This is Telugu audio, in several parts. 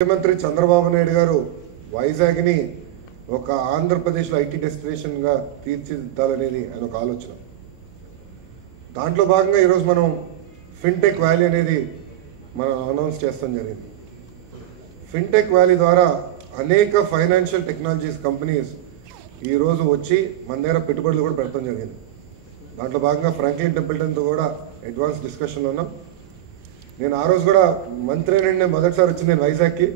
ముఖ్యమంత్రి చంద్రబాబు నాయుడు గారు వైజాగ్ని ఒక ఆంధ్రప్రదేశ్లో ఐటీ డెస్టినేషన్గా తీర్చిదిద్దాలనేది ఆయన ఒక ఆలోచన. దాంట్లో భాగంగా ఈరోజు మనం ఫిన్టెక్ వ్యాలీ అనేది మనం అనౌన్స్ చేస్తాం జరిగింది. ఫిన్టెక్ వ్యాలీ ద్వారా అనేక ఫైనాన్షియల్ టెక్నాలజీస్ కంపెనీస్ ఈరోజు వచ్చి మన దగ్గర పెట్టుబడులు కూడా పెడతాం జరిగింది. దాంట్లో భాగంగా ఫ్రాంక్లిన్ టెంపుల్టన్తో కూడా అడ్వాన్స్ డిస్కషన్లో ఉన్నాం. నేను ఆ రోజు కూడా మంత్రి నుండి మొదటిసారి వచ్చింది నేను వైజాగ్కి.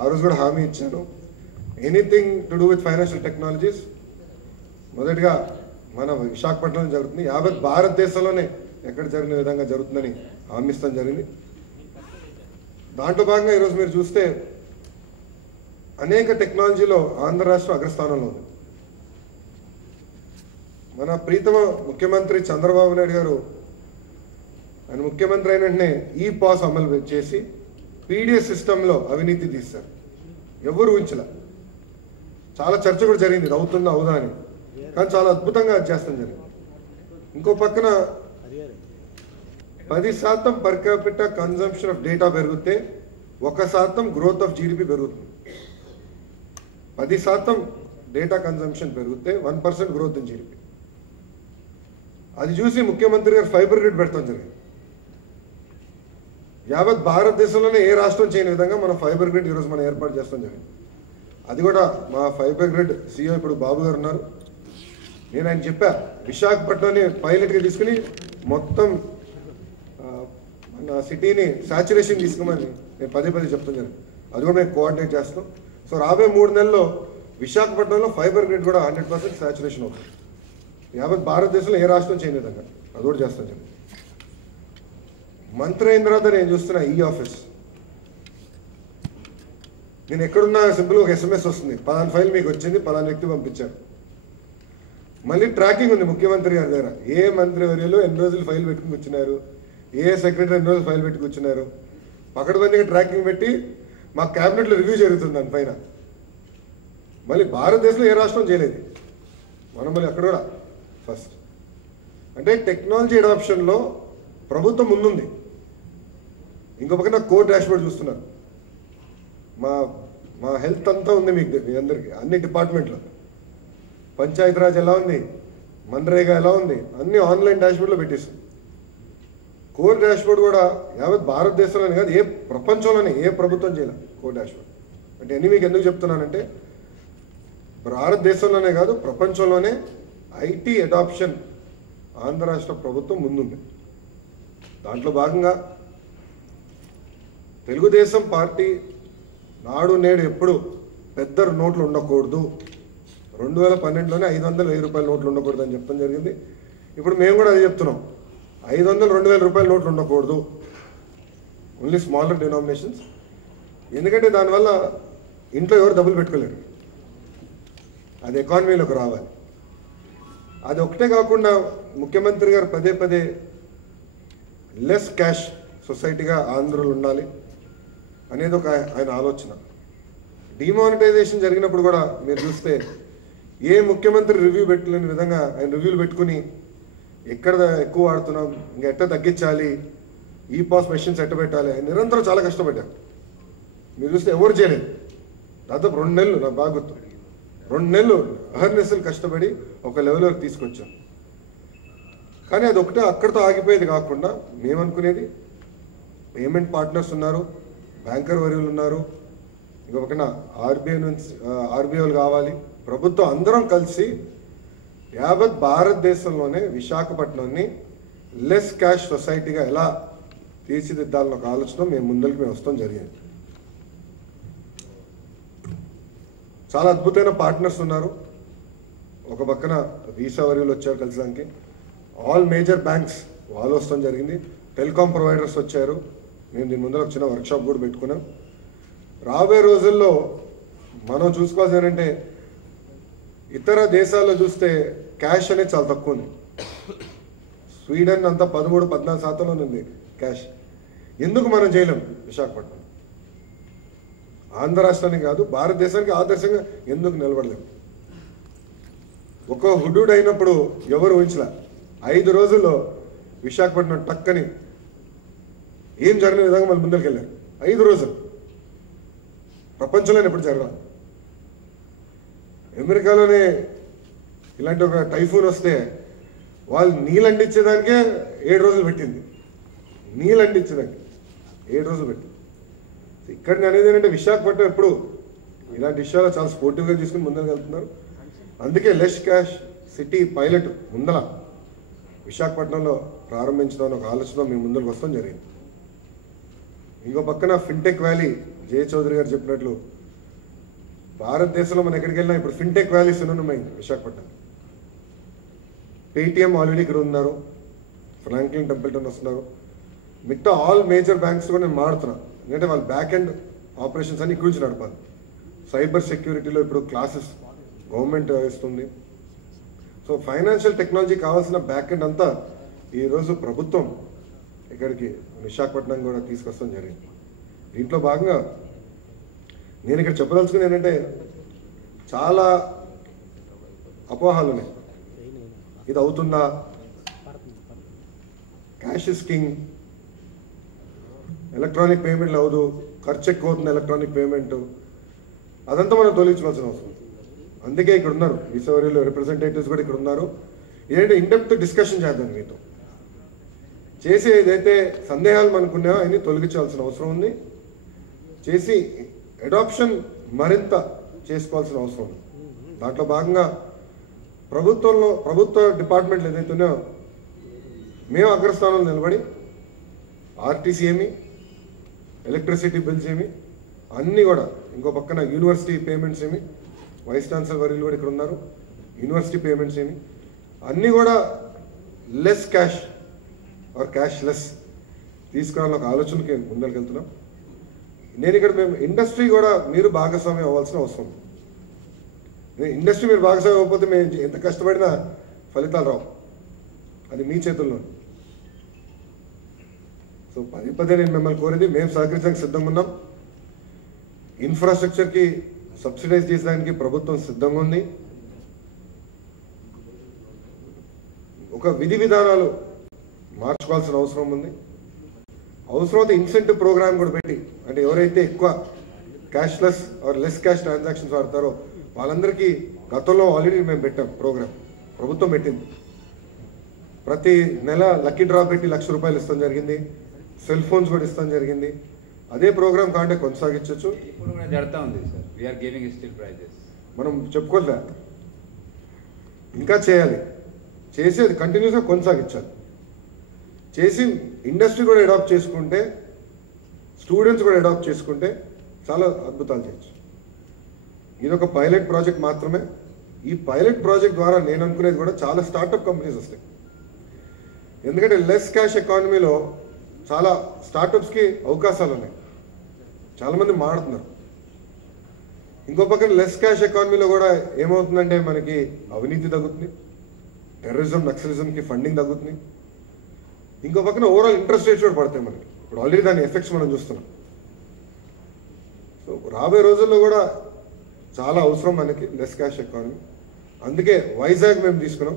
ఆ రోజు కూడా హామీ ఇచ్చాను, anything to do with financial technologies మొదటిగా మన విశాఖపట్నంలో జరుగుతుంది, యావత్ భారతదేశంలోనే ఎక్కడ జరిగిన విధంగా జరుగుతుందని హామీ ఇస్తాం జరిగింది. దాంట్లో భాగంగా ఈరోజు మీరు చూస్తే అనేక టెక్నాలజీలో ఆంధ్ర రాష్ట్రం అగ్రస్థానంలో ఉంది. మన ప్రీతమ ముఖ్యమంత్రి చంద్రబాబు నాయుడు గారు ఆయన ముఖ్యమంత్రి అయిన వెంటనే ఈ పాస్ అమలు చేసి పీడిఎస్ సిస్టంలో అవినీతి తీస్తారు. ఎవరు ఊహించలే. చాలా చర్చ కూడా జరిగింది, ఇది అవుతుందా అవుదా అని. కానీ చాలా అద్భుతంగా చేస్తాం జరిగింది. ఇంకో పక్కన 10% per capita consumption of data పెరిగితే 1% గ్రోత్ ఆఫ్ జీడిపి పెరుగుతుంది. 10% డేటా కన్జంప్షన్ పెరిగితే 1% గ్రోత్ ఇన్ జీడిపి. అది చూసి ముఖ్యమంత్రి గారు ఫైబర్ గ్రిడ్ పెడతాం జరిగింది. యావత్ భారతదేశంలోనే ఏ రాష్ట్రం చేయని విధంగా మనం ఫైబర్ గ్రిడ్ ఈరోజు మనం ఏర్పాటు చేస్తాం జరిగింది. అది కూడా మా ఫైబర్ గ్రిడ్ CEO ఇప్పుడు బాబు గారు ఉన్నారు. నేను ఆయన చెప్పా, విశాఖపట్నాన్ని పైలట్గా తీసుకుని మొత్తం మన సిటీని సాచురేషన్ తీసుకోమని నేను పదే చెప్తాను జరిగింది. అది కూడా మేము కోఆర్డినేట్ చేస్తాం. సో రాబోయే 3 నెలల్లో విశాఖపట్నంలో ఫైబర్ గ్రిడ్ కూడా 100% సాచురేషన్ అవుతుంది. యావత్ భారతదేశంలో ఏ రాష్ట్రం చేయని విధంగా అది కూడా చేస్తాం జరిగింది. మంత్రి అయిన తర్వాత నేను చూస్తున్నా ఈ ఆఫీస్, నేను ఎక్కడున్నా సింపుల్గా ఒక SMS వస్తుంది, పలానా ఫైల్ మీకు వచ్చింది, పలానా వ్యక్తి పంపించారు. మళ్ళీ ట్రాకింగ్ ఉంది ముఖ్యమంత్రి గారి దగ్గర, ఏ మంత్రి వర్యులు ఎన్ని రోజులు ఫైల్ పెట్టుకుని కూర్చున్నారు, ఏ సెక్రటరీ ఎన్ని రోజులు ఫైల్ పెట్టి కూర్చున్నారు, పకడ్బందీగా ట్రాకింగ్ పెట్టి మా క్యాబినెట్లో రివ్యూ జరుగుతుంది దానిపైన. మళ్ళీ భారతదేశంలో ఏ రాష్ట్రం చేయలేదు, మనం మళ్ళీ అక్కడ కూడా ఫస్ట్. అంటే టెక్నాలజీ అడాప్షన్లో ప్రభుత్వం ముందుంది. ఇంకో పక్కన కోర్ డాష్బోర్డ్ చూస్తున్నారు. మా హెల్త్ అంతా ఉంది మీకు, మీ అందరికీ అన్ని డిపార్ట్మెంట్లో. పంచాయతీరాజ్ ఎలా ఉంది, మన్రేగా ఎలా ఉంది, అన్ని ఆన్లైన్ డాష్బోర్డ్లో పెట్టేస్తుంది. కోర్ డాష్బోర్డ్ కూడా యావత్ భారతదేశంలోనే కాదు, ఏ ప్రపంచంలోనే ఏ ప్రభుత్వం చేయాలి కోర్ డాష్బోర్డ్. అంటే అన్ని మీకు ఎందుకు చెప్తున్నానంటే భారతదేశంలోనే కాదు ప్రపంచంలోనే ఐటీ అడాప్షన్ ఆంధ్ర రాష్ట్ర ప్రభుత్వం ముందుంది. దాంట్లో భాగంగా తెలుగుదేశం పార్టీ నాడు నేడు ఎప్పుడు పెద్ద నోట్లు ఉండకూడదు, 2012లోనే 500-1000 రూపాయల నోట్లు ఉండకూడదు అని చెప్పడం జరిగింది. ఇప్పుడు మేము కూడా అది చెప్తున్నాం, 500-2000 రూపాయల నోట్లు ఉండకూడదు, ఓన్లీ స్మాలర్ డినామినేషన్స్. ఎందుకంటే దానివల్ల ఇంట్లో ఎవరు డబ్బులు పెట్టుకోలేరు, అది ఎకానమీలోకి రావాలి. అది ఒకటే కాకుండా ముఖ్యమంత్రి గారు పదే లెస్ క్యాష్ సొసైటీగా ఆంధ్రలో ఉండాలి అనేది ఒక ఆయన ఆలోచన. డిమానిటైజేషన్ జరిగినప్పుడు కూడా మీరు చూస్తే ఏ ముఖ్యమంత్రి రివ్యూ పెట్టలేని విధంగా ఆయన రివ్యూలు పెట్టుకుని ఎక్కడ ఎక్కువ వాడుతున్నాం, ఇంకా ఎట్ట తగ్గించాలి, ఈ పాస్ మెషిన్స్ ఎట్ట పెట్టాలి, ఆయన నిరంతరం చాలా కష్టపడ్డారు. మీరు చూస్తే ఎవరు చేయలేదు. దాదాపు 2 నెలలు, నాకు బాగా గుర్తు, 2 నెలలు అహర్నిశలు కష్టపడి ఒక లెవెల్ వరకు తీసుకొచ్చాం. కానీ అది ఒకటే అక్కడితో ఆగిపోయేది కాకుండా మేమనుకునేది పేమెంట్ పార్ట్నర్స్ ఉన్నారు, బ్యాంకర్ వర్యులు ఉన్నారు, ఇంకొక పక్కన ఆర్బీఐ కావాలి, ప్రభుత్వం అందరం కలిసి యావత్ భారతదేశంలోనే విశాఖపట్నాన్ని లెస్ క్యాష్ సొసైటీగా ఎలా తీర్చిదిద్దాలన్న ఒక ఆలోచన మేము వస్తాం జరిగింది. చాలా అద్భుతమైన పార్ట్నర్స్ ఉన్నారు. ఒక పక్కన వీసా వర్యులు వచ్చారు కలిసడానికి, ఆల్ మేజర్ బ్యాంక్స్ వాళ్ళు వస్తాం జరిగింది, టెలికాం ప్రొవైడర్స్ వచ్చారు. మేము దీని ముందర ఒక చిన్న వర్క్షాప్ కూడా పెట్టుకున్నాం. రాబోయే రోజుల్లో మనం చూసుకోవాల్సి ఏంటంటే ఇతర దేశాల్లో చూస్తే క్యాష్ అనేది చాలా తక్కువ ఉంది. స్వీడన్ అంతా 13-14% ఉంది క్యాష్. ఎందుకు మనం చేయలేం విశాఖపట్నం? ఆంధ్ర రాష్ట్రానికి కాదు భారతదేశానికి ఆదర్శంగా ఎందుకు నిలబడలేము? ఒక హుడూడ్ అయినప్పుడు ఎవరు ఊహించలే 5 రోజుల్లో విశాఖపట్నం టక్కని ఏం జరిగిన విధంగా మళ్ళీ ముందరికి వెళ్ళారు 5 రోజులు. ప్రపంచంలో ఎప్పుడు జరగదు. అమెరికాలోనే ఇలాంటి ఒక టైఫూన్ వస్తే వాళ్ళు నీళ్ళు అందించేదానికే 7 రోజులు పెట్టింది. నీళ్ళు అందించేదానికి 7 రోజులు పెట్టింది. ఇక్కడ అనేది ఏంటంటే విశాఖపట్నం ఎప్పుడు ఇలాంటి విషయాలు చాలా స్పోర్టివ్గా తీసుకుని ముందుకు వెళ్తున్నారు. అందుకే లెస్ క్యాష్ సిటీ పైలట్ ముందల విశాఖపట్నంలో ప్రారంభించడం ఒక ఆలోచన మేము ముందుకు వస్తాం జరిగింది. ఇంకో పక్కన ఫిన్టెక్ వ్యాలీ జయ చౌదరి గారు చెప్పినట్లు భారతదేశంలో మనం ఎక్కడికి వెళ్ళినా ఇప్పుడు ఫిన్టెక్ వ్యాలీ సినోనిమైంది విశాఖపట్నం. పేటిఎం ఆల్రెడీ ఇక్కడ ఉన్నారు, ఫ్రాంక్లిన్ టెంపుల్టన్ వస్తున్నారు, మిగతా ఆల్ మేజర్ బ్యాంక్స్ కూడా నేను మాడుతున్నాను. ఎందుకంటే వాళ్ళ బ్యాక్ ఎండ్ ఆపరేషన్స్ అన్ని ఇక్కడ నుంచి నడపాలి. సైబర్ సెక్యూరిటీలో ఇప్పుడు క్లాసెస్ గవర్నమెంట్ ఇస్తుంది. సో ఫైనాన్షియల్ టెక్నాలజీ కావాల్సిన బ్యాక్ ఎండ్ అంతా ఈరోజు ప్రభుత్వం ఇక్కడికి విశాఖపట్నం కూడా తీసుకొస్తాం జరిగింది. దీంట్లో భాగంగా నేను ఇక్కడ చెప్పదలుచుకుంది ఏంటంటే చాలా అపోహాలు ఉన్నాయి. ఇది అవుతుందా, క్యాష్ ఇస్ కింగ్, ఎలక్ట్రానిక్ పేమెంట్లు అవదు, ఖర్చు ఎక్కువ అవుతుంది ఎలక్ట్రానిక్ పేమెంట్, అదంతా మనం తొలగించుకోవాల్సిన అవసరం. అందుకే ఇక్కడ ఉన్నారు ఈసవరిలో రిప్రజెంటేటివ్స్ కూడా ఇక్కడ ఉన్నారు. ఏంటంటే ఇన్డెప్త్ డిస్కషన్ చేద్దాం మీతో, చేసి ఏదైతే సందేహాలు మనకున్నాయో అవన్నీ తొలగించాల్సిన అవసరం ఉంది, చేసి అడాప్షన్ మరింత చేసుకోవాల్సిన అవసరం ఉంది. దాంట్లో భాగంగా ప్రభుత్వ డిపార్ట్మెంట్లు ఏదైతే ఉన్నాయో మేము అగ్రస్థానంలో నిలబడి ఆర్టీసీ ఏమి, ఎలక్ట్రిసిటీ బిల్స్ ఏమి అన్నీ కూడా, ఇంకో పక్కన యూనివర్సిటీ పేమెంట్స్ ఏమి, వైస్ ఛాన్సలర్ వర్యులు కూడా ఇక్కడ ఉన్నారు, యూనివర్సిటీ పేమెంట్స్ ఏమి అన్నీ కూడా less cash or cash less తీసుకురావాలని ఒక ఆలోచనకి ముందరికి వెళ్తున్నాం. నేను ఇక్కడ మేము ఇండస్ట్రీ కూడా మీరు భాగస్వామ్యం అవ్వాల్సిన అవసరం. ఇండస్ట్రీ మీరు భాగస్వామ్యం అవ్వకపోతే మేము ఎంత కష్టపడినా ఫలితాలు రావు, అది మీ చేతుల్లో. సో పదే నేను మిమ్మల్ని కోరేది, మేము సహకరించడానికి సిద్ధంగా ఉన్నాం. ఇన్ఫ్రాస్ట్రక్చర్కి సబ్సిడైజ్ చేసడానికి ప్రభుత్వం సిద్ధంగా ఉంది. ఒక విధి విధానాలు మార్చుకోవాల్సిన అవసరం ఉంది. అవసరమైతే ఇన్సెంటివ్ ప్రోగ్రామ్ కూడా పెట్టి, అంటే ఎవరైతే ఎక్కువ cashless or less cash transactions వాడతారో వాళ్ళందరికీ గతంలో ఆల్రెడీ మేము పెట్టాం ప్రోగ్రామ్, ప్రభుత్వం పెట్టింది. ప్రతి నెల లక్కీ డ్రా పెట్టి ₹1,00,000 ఇస్తాం జరిగింది, సెల్ ఫోన్స్ కూడా ఇస్తాం జరిగింది. అదే ప్రోగ్రామ్ కాంటే కొనసాగించవచ్చు. ఇప్పుడు కూడా జరుగుతూ ఉంది sir, we are giving still prizes. మనం చెప్పుకోలే, ఇంకా చేయాలి, చేసి అది కంటిన్యూస్గా కొనసాగించాలి. చేసి ఇండస్ట్రీ కూడా అడాప్ట్ చేసుకుంటే, స్టూడెంట్స్ కూడా అడాప్ట్ చేసుకుంటే చాలా అద్భుతాలు చేయొచ్చు. ఇది ఒక పైలట్ ప్రాజెక్ట్ మాత్రమే. ఈ పైలట్ ప్రాజెక్ట్ ద్వారా నేను అనుకునేది కూడా చాలా స్టార్టప్ కంపెనీస్ వస్తాయి. ఎందుకంటే లెస్ క్యాష్ ఎకానమీలో చాలా స్టార్టప్స్కి అవకాశాలు ఉన్నాయి, చాలామంది మాడుతున్నారు. ఇంకో పక్కన లెస్ క్యాష్ ఎకానమీలో కూడా ఏమవుతుందంటే మనకి అవినీతి తగ్గుతుంది, టెర్రరిజం నక్సలిజంకి ఫండింగ్ తగ్గుతుంది. ఇంకో పక్కన ఓవరాల్ ఇంట్రెస్ట్ రేట్స్ కూడా పడతాయి మనకి. ఇప్పుడు ఆల్రెడీ దాని ఎఫెక్ట్స్ మనం చూస్తున్నాం. సో రాబోయే రోజుల్లో కూడా చాలా అవసరం మనకి లెస్ క్యాష్ ఎకానమీ. అందుకే వైజాగ్ మేము తీసుకున్నాం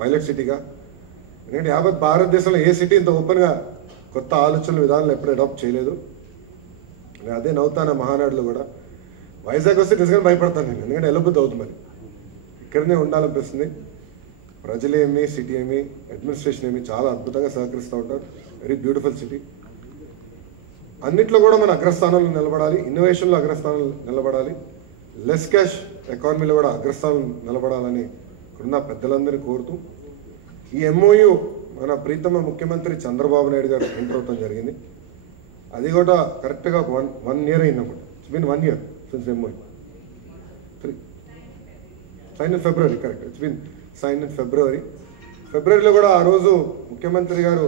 పైలట్ సిటీగా. ఎందుకంటే యావత్ భారతదేశంలో ఏ సిటీ ఇంత ఓపెన్గా కొత్త ఆలోచనల విధానాలు ఎప్పుడు అడాప్ట్ చేయలేదు. అదే నవ్వుతాను మహానాడులో కూడా. వైజాగ్ వస్తే నిజంగా భయపడతాను నేను, ఎందుకంటే వెళ్ళబుద్ధి అవుతుంది. మరి ఇక్కడనే ఉండాలనిపిస్తుంది. ప్రజలేమి, సిటీ ఏమి, అడ్మినిస్ట్రేషన్ ఏమి చాలా అద్భుతంగా సహకరిస్తూ ఉంటారు. Very beautiful city. అన్నిట్లో కూడా మన అగ్రస్థానంలో నిలబడాలి, ఇన్నోవేషన్లో అగ్రస్థానంలో నిలబడాలి, లెస్ క్యాష్ ఎకానమీలో కూడా అగ్రస్థానం నిలబడాలని ఇక్కడున్న పెద్దలందరినీ కోరుతూ, ఈ ఎంఓయు మన ప్రీతమ ముఖ్యమంత్రి చంద్రబాబు నాయుడు గారు ఎంటర్ అవడం జరిగింది. అది కూడా కరెక్ట్గా వన్ ఇయర్ అయిందన్నమాట. It's been 1 year since MOU. Sign in February, correct, it's been sign in February. ఫిబ్రవరిలో కూడా ఆ రోజు ముఖ్యమంత్రి గారు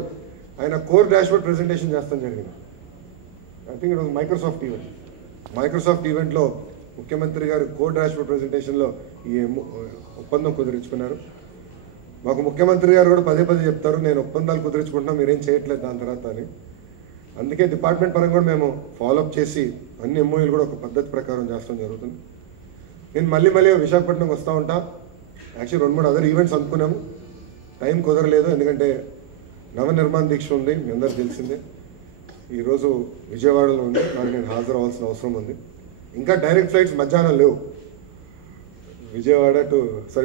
ఆయన కోర్ డాష్బోర్డ్ ప్రెజెంటేషన్ చేస్తాం జరిగింది. I think it was Microsoft ఈవెంట్లో ముఖ్యమంత్రి గారు కోర్ డాష్బోర్డ్ ప్రెజెంటేషన్లో ఈ ఒప్పందం కుదిరించుకున్నారు. మాకు ముఖ్యమంత్రి గారు కూడా పదే చెప్తారు, నేను ఒప్పందాలు కుదిరించుకుంటున్నా, మీరేం చేయట్లేదు దాని తర్వాత అని. అందుకే డిపార్ట్మెంట్ పరంగా కూడా మేము ఫాలోఅప్ చేసి అన్ని ఎంఓయూలు కూడా ఒక పద్ధతి ప్రకారం చేస్తాం జరుగుతుంది. నేను మళ్ళీ విశాఖపట్నంకి వస్తూ ఉంటా. యాక్చువల్లీ 2-3 అదర్ ఈవెంట్స్ అనుకున్నాము, టైం కుదరలేదు. ఎందుకంటే నవనిర్మాణ దీక్ష ఉంది, మీ అందరికి తెలిసిందే. ఈరోజు విజయవాడలో ఉంది, దానికి నేను హాజరవ్వాల్సిన అవసరం ఉంది. ఇంకా డైరెక్ట్ ఫ్లైట్స్ మధ్యాహ్నం లేవు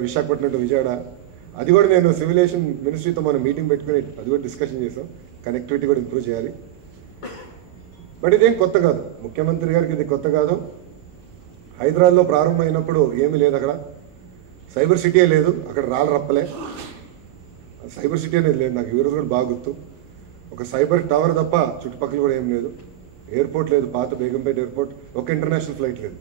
విశాఖపట్నం టు విజయవాడ. అది కూడా నేను సివిలేషన్ మినిస్ట్రీతో మనం మీటింగ్ పెట్టుకుని అది కూడా డిస్కషన్ చేసాం. కనెక్టివిటీ కూడా ఇంప్రూవ్ చేయాలి. బట్ ఇదేం కొత్త కాదు, ముఖ్యమంత్రి గారికి ఇది కొత్త కాదు. హైదరాబాద్లో ప్రారంభమైనప్పుడు ఏమీ లేదు, అక్కడ సైబర్ సిటీయే లేదు, అక్కడ రాళ్ళు రప్పలే. సైబర్ సిటీ అనేది లేదు, నాకు ఈరోజు కూడా బాగా గుర్తు. ఒక సైబర్ టవర్ తప్ప చుట్టుపక్కల కూడా ఏం లేదు. ఎయిర్పోర్ట్ లేదు, పాత బేగంపేట ఎయిర్పోర్ట్, ఒక ఇంటర్నేషనల్ ఫ్లైట్ లేదు.